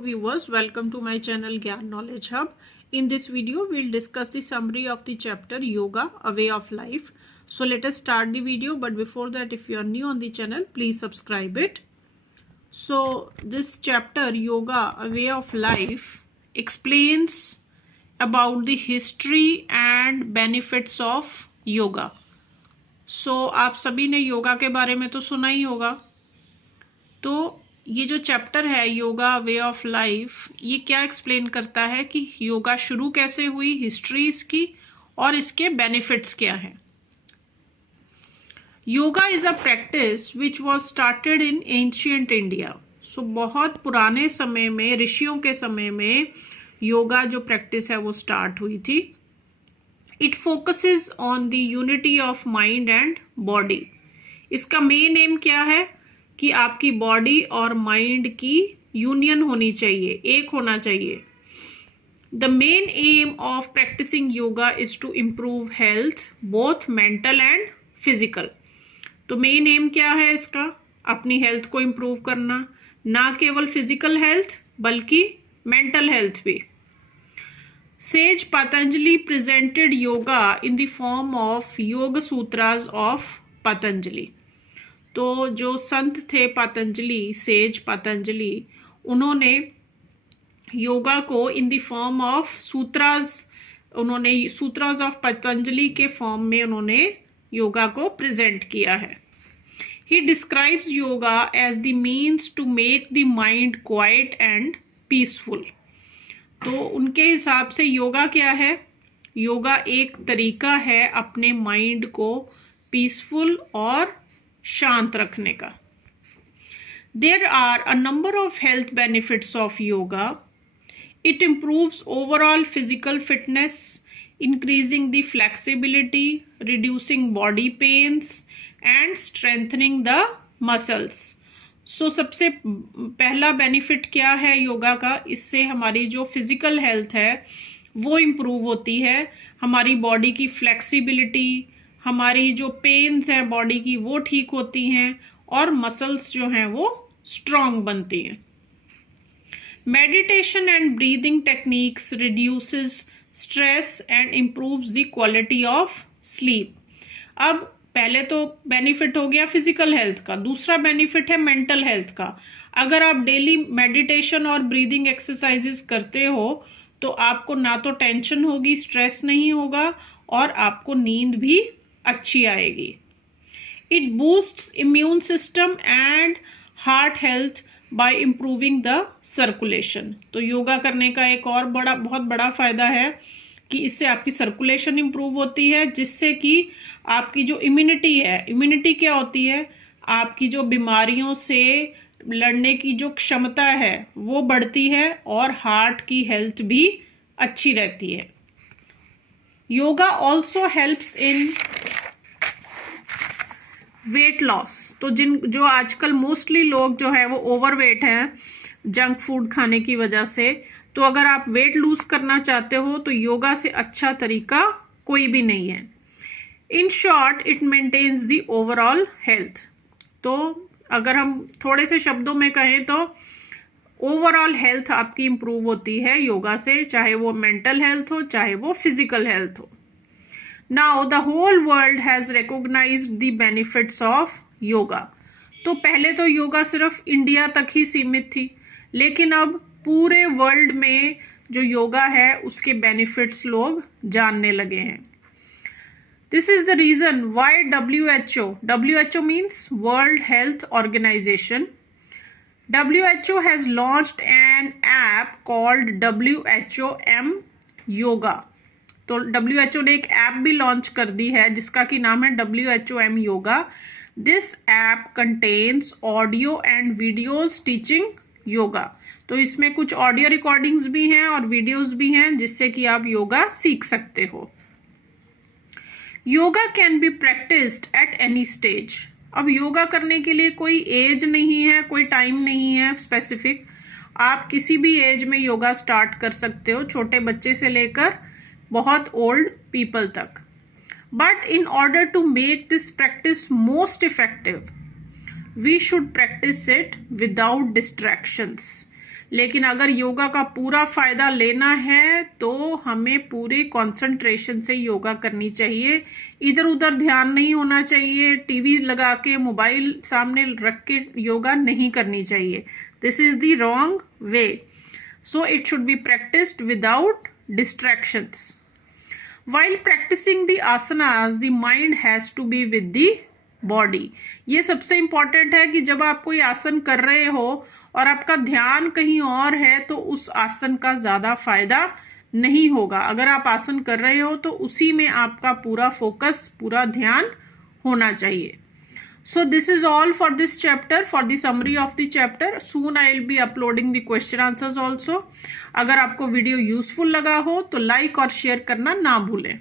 viewers, welcome to my channel Gyan Knowledge Hub. In this video we'll discuss the summary of the chapter Yoga, a way of life. So let us start the video, but before that, if you are new on the channel, please subscribe it. So this chapter Yoga, a way of life explains about the history and benefits of yoga. So आप सभी ने योगा के बारे में तो सुना ही होगा. तो ये जो चैप्टर है योगा वे ऑफ लाइफ, ये क्या एक्सप्लेन करता है कि योगा शुरू कैसे हुई, हिस्ट्री इसकी और इसके बेनिफिट्स क्या हैं. Yoga is a practice which was started in ancient India. So बहुत पुराने समय में, ऋषियों के समय में योगा जो प्रैक्टिस है वो स्टार्ट हुई थी. It focuses on the unity of mind and body. इसका मेन एम क्या है कि आपकी बॉडी और माइंड की यूनियन होनी चाहिए, एक होना चाहिए. The main aim of practising yoga is to improve health, both mental and physical. तो मेन एम क्या है इसका? अपनी हेल्थ को इम्प्रूव करना, ना केवल फिजिकल हेल्थ बल्कि मेंटल हेल्थ भी. Says Patanjali presented yoga in the form of योग सूत्रास ऑफ पतंजलि. तो जो संत थे पतंजलि, सेज पतंजलि, उन्होंने योगा को इन द फॉर्म ऑफ सूत्रास, उन्होंने सूत्रास ऑफ पतंजलि के फॉर्म में उन्होंने योगा को प्रेजेंट किया है. He describes yoga as the means to make the mind quiet and peaceful. तो उनके हिसाब से योगा क्या है? योगा एक तरीका है अपने माइंड को पीसफुल और शांत रखने का. There are a number of health benefits of yoga. It improves overall physical fitness, increasing the flexibility, reducing body pains and strengthening the muscles. So सबसे पहला बेनिफिट क्या है योगा का? इससे हमारी जो फिजिकल हेल्थ है वो इम्प्रूव होती है, हमारी बॉडी की फ्लेक्सिबिलिटी, हमारी जो पेन्स हैं बॉडी की वो ठीक होती हैं और मसल्स जो हैं वो स्ट्रॉन्ग बनती हैं. Meditation and breathing techniques reduces stress and improves the quality of sleep. अब पहले तो बेनिफिट हो गया फिजिकल हेल्थ का, दूसरा बेनिफिट है मेंटल हेल्थ का. अगर आप डेली मेडिटेशन और ब्रीदिंग एक्सरसाइजेस करते हो तो आपको ना तो टेंशन होगी, स्ट्रेस नहीं होगा और आपको नींद भी अच्छी आएगी. It boosts immune system and heart health bye improving the circulation. तो योगा करने का एक और बहुत बड़ा फायदा है कि इससे आपकी सर्कुलेशन इम्प्रूव होती है, जिससे कि आपकी जो इम्यूनिटी है, इम्यूनिटी क्या होती है? आपकी जो बीमारियों से लड़ने की जो क्षमता है वो बढ़ती है और हार्ट की हेल्थ भी अच्छी रहती है. Yoga also helps in weight loss. तो जो आजकल मोस्टली लोग जो है वो ओवरवेट हैं जंक फूड खाने की वजह से, तो अगर आप वेट लूज करना चाहते हो तो योगा से अच्छा तरीका कोई भी नहीं है. In short it maintains the overall health. तो अगर हम थोड़े से शब्दों में कहें तो ओवरऑल हेल्थ आपकी इम्प्रूव होती है योगा से, चाहे वो मेंटल हेल्थ हो चाहे वो फिजिकल हेल्थ हो. Now the whole world has recognised the benefits of yoga. तो पहले तो योगा सिर्फ इंडिया तक ही सीमित थी, लेकिन अब पूरे वर्ल्ड में जो योगा है उसके बेनिफिट्स लोग जानने लगे हैं. This is the reason why WHO means world health organisation, WHO has launched an app called WHOM Yoga. तो WHO ने एक ऐप भी लॉन्च कर दी है जिसका की नाम है WHOM Yoga. This app contains audio and videos teaching yoga. तो इसमें कुछ ऑडियो रिकॉर्डिंग्स भी हैं और वीडियोज भी हैं जिससे कि आप योगा सीख सकते हो. Yoga can be practised at any stage. अब योगा करने के लिए कोई एज नहीं है, कोई टाइम नहीं है स्पेसिफिक. आप किसी भी एज में योगा स्टार्ट कर सकते हो, छोटे बच्चे से लेकर बहुत ओल्ड पीपल तक. But in order to make this practice most effective we should practise it without distractions. लेकिन अगर योगा का पूरा फायदा लेना है तो हमें पूरे कंसंट्रेशन से योगा करनी चाहिए। इधर उधर ध्यान नहीं होना चाहिए, टीवी लगा के मोबाइल सामने रख के योगा नहीं करनी चाहिए। This is the wrong way. So it should be practised without distractions. While practicing the asanas, the mind has to be with the body. ये सबसे इंपॉर्टेंट है कि जब आप कोई आसन कर रहे हो और आपका ध्यान कहीं और है तो उस आसन का ज्यादा फायदा नहीं होगा। अगर आप आसन कर रहे हो तो उसी में आपका पूरा फोकस, पूरा ध्यान होना चाहिए। So this is all for this chapter, for the summary of the chapter. Soon I will be uploading the question answers also. अगर आपको वीडियो यूजफुल लगा हो तो लाइक और शेयर करना ना भूलें।